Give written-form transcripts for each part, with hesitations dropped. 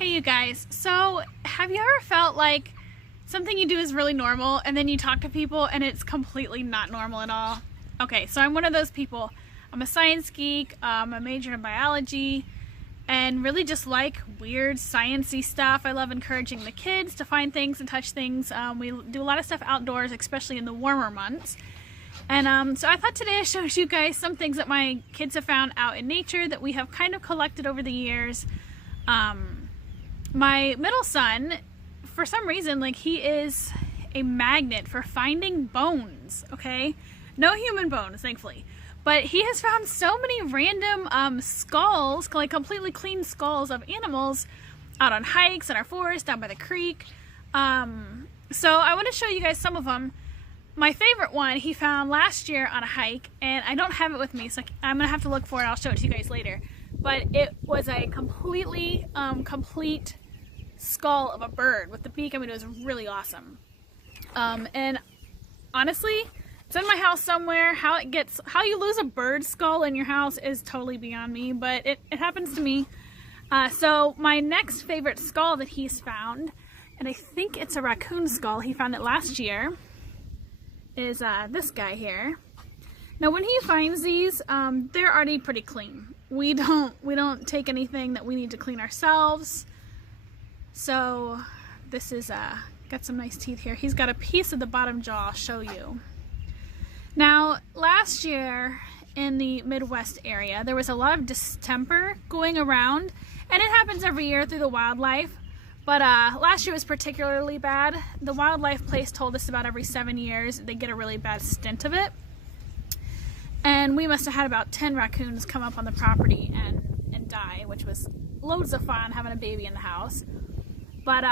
Hey you guys, so have you ever felt like something you do is really normal and then you talk to people and it's completely not normal at all? Okay, so I'm one of those people. I'm a science geek, I'm a major in biology, and really just like weird sciencey stuff. I love encouraging the kids to find things and touch things. We do a lot of stuff outdoors, especially in the warmer months. And so I thought today I showed you guys some things that my kids have found out in nature that we have kind of collected over the years. My middle son, for some reason, like, he is a magnet for finding bones, okay? No human bones, thankfully. But he has found so many random skulls, like completely clean skulls of animals out on hikes in our forest, down by the creek. So I want to show you guys some of them. My favorite one he found last year on a hike, and I don't have it with me, so I'm going to have to look for it. I'll show it to you guys later. But it was a completely complete skull of a bird with the beak. I mean, it was really awesome. And honestly, it's in my house somewhere. How you lose a bird skull in your house is totally beyond me, but it happens to me. So my next favorite skull that he's found, and I think it's a raccoon skull, he found it last year, is this guy here. Now when he finds these, they're already pretty clean. We don't take anything that we need to clean ourselves. So this is got some nice teeth here. He's got a piece of the bottom jaw. I'll show you. Now last year in the Midwest area there was a lot of distemper going around, and it happens every year through the wildlife, but last year was particularly bad. The wildlife place told us about every 7 years they get a really bad stint of it, and we must have had about 10 raccoons come up on the property and die, which was loads of fun having a baby in the house. But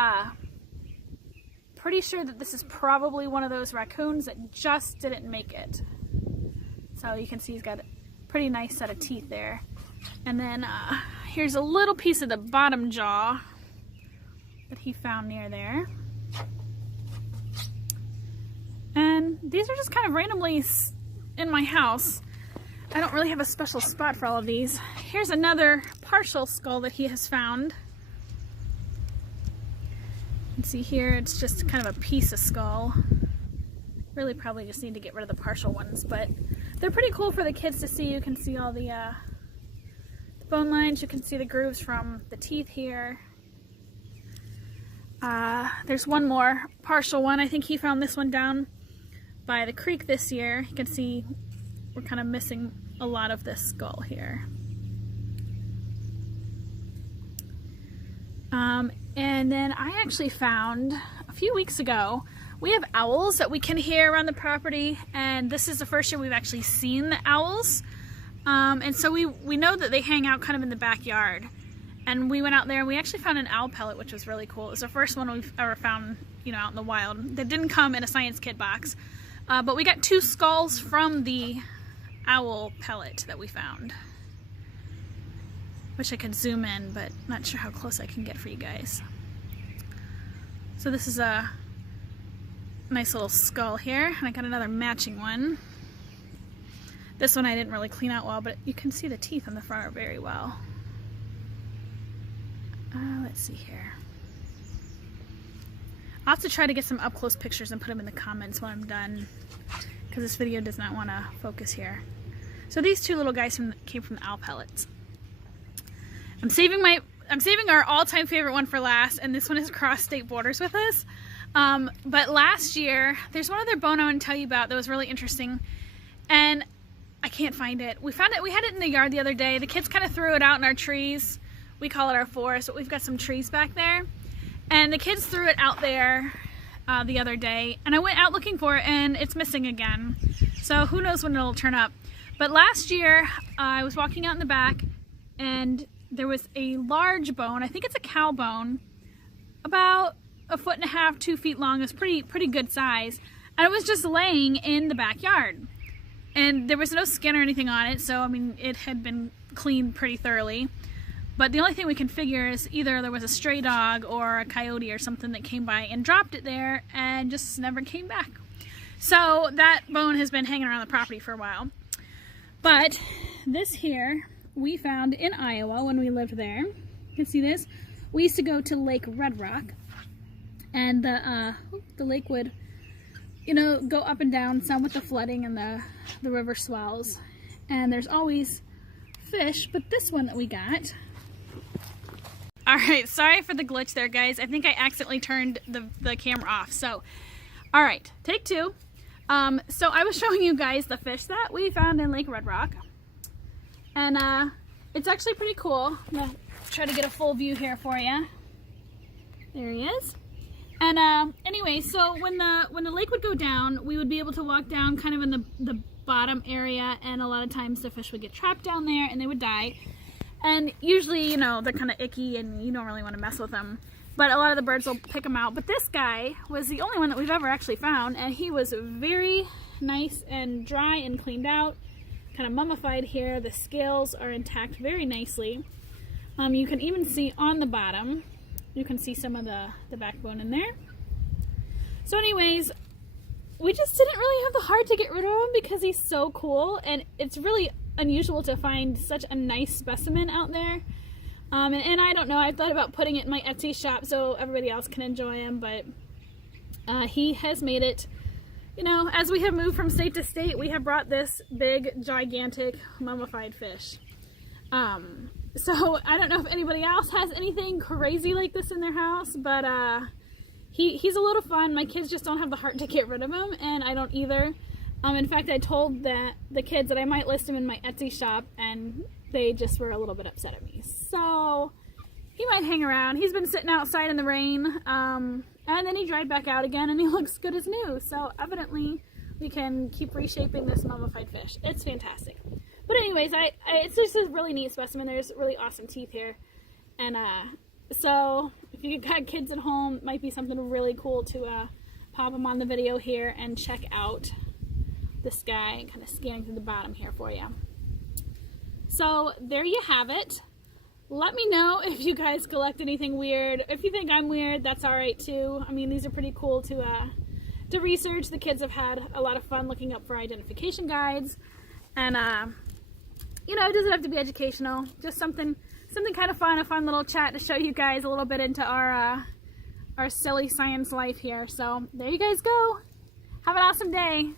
pretty sure that this is probably one of those raccoons that just didn't make it. So you can see he's got a pretty nice set of teeth there. And then here's a little piece of the bottom jaw that he found near there. And these are just kind of randomly in my house. I don't really have a special spot for all of these. Here's another partial skull that he has found. You can see here it's just kind of a piece of skull. Really probably just need to get rid of the partial ones, but they're pretty cool for the kids to see. You can see all the bone lines, you can see the grooves from the teeth here. There's one more partial one. I think he found this one down by the creek this year. You can see we're kind of missing a lot of this skull here. And then I actually found a few weeks ago, we have owls that we can hear around the property, and this is the first year we've actually seen the owls. And so we know that they hang out kind of in the backyard. And we went out there and we actually found an owl pellet, which was really cool. It was the first one we've ever found, you know, out in the wild. That didn't come in a science kit box. But we got 2 skulls from the owl pellet that we found. Wish I could zoom in, but not sure how close I can get for you guys. So this is a nice little skull here, and I got another matching one. This one I didn't really clean out well, but you can see the teeth on the front are very well. Let's see here. I'll have to try to get some up-close pictures and put them in the comments when I'm done, because this video does not want to focus here. So these 2 little guys came from the owl pellets. I'm saving our all-time favorite one for last, and this one has crossed state borders with us. But last year, there's one other bone I want to tell you about that was really interesting, and I can't find it. We found it. We had it in the yard the other day. The kids kind of threw it out in our trees. We call it our forest, but we've got some trees back there, and the kids threw it out there the other day, and I went out looking for it, and it's missing again. So who knows when it'll turn up. But last year, I was walking out in the back, and there was a large bone. I think it's a cow bone, about 1.5 to 2 feet long. It's pretty good size, and it was just laying in the backyard. And there was no skin or anything on it, so I mean it had been cleaned pretty thoroughly. But the only thing we can figure is either there was a stray dog or a coyote or something that came by and dropped it there and just never came back. So that bone has been hanging around the property for a while. But this here we found in Iowa when we lived there. You can see this. we used to go to Lake Red Rock, and the lake would, you know, go up and down, some with the flooding and the river swells. And there's always fish, but this one that we got. Alright, sorry for the glitch there, guys. I think I accidentally turned the camera off. So, alright, take two. So I was showing you guys the fish that we found in Lake Red Rock. And it's actually pretty cool. I'm going to try to get a full view here for you. There he is. And anyway, so when the lake would go down, we would be able to walk down kind of in the bottom area, and a lot of times the fish would get trapped down there and they would die. And usually, you know, they're kind of icky and you don't really want to mess with them. But a lot of the birds will pick them out. But this guy was the only one that we've ever actually found, and he was very nice and dry and cleaned out. Kind of mummified here. The scales are intact very nicely. You can even see on the bottom, you can see some of the backbone in there. So anyways, we just didn't really have the heart to get rid of him because he's so cool, and it's really unusual to find such a nice specimen out there. And I don't know, I thought about putting it in my Etsy shop so everybody else can enjoy him, but he has made it. You know, as we have moved from state to state, we have brought this big, gigantic, mummified fish. So I don't know if anybody else has anything crazy like this in their house, but he's a little fun. My kids just don't have the heart to get rid of him, and I don't either. In fact, I told the kids that I might list him in my Etsy shop, and they just were a little bit upset at me. So he might hang around. He's been sitting outside in the rain, and then he dried back out again, and he looks good as new. So evidently, we can keep reshaping this mummified fish. It's fantastic. But anyways, it's just a really neat specimen. There's really awesome teeth here, and so if you've got kids at home, it might be something really cool to pop them on the video here and check out this guy. Kind of scanning through the bottom here for you. So there you have it. Let me know if you guys collect anything weird. If you think I'm weird, that's alright too. I mean, these are pretty cool to research. The kids have had a lot of fun looking up for identification guides. And, you know, it doesn't have to be educational. Just something kind of fun, a fun little chat to show you guys a little bit into our silly science life here. So there you guys go. Have an awesome day.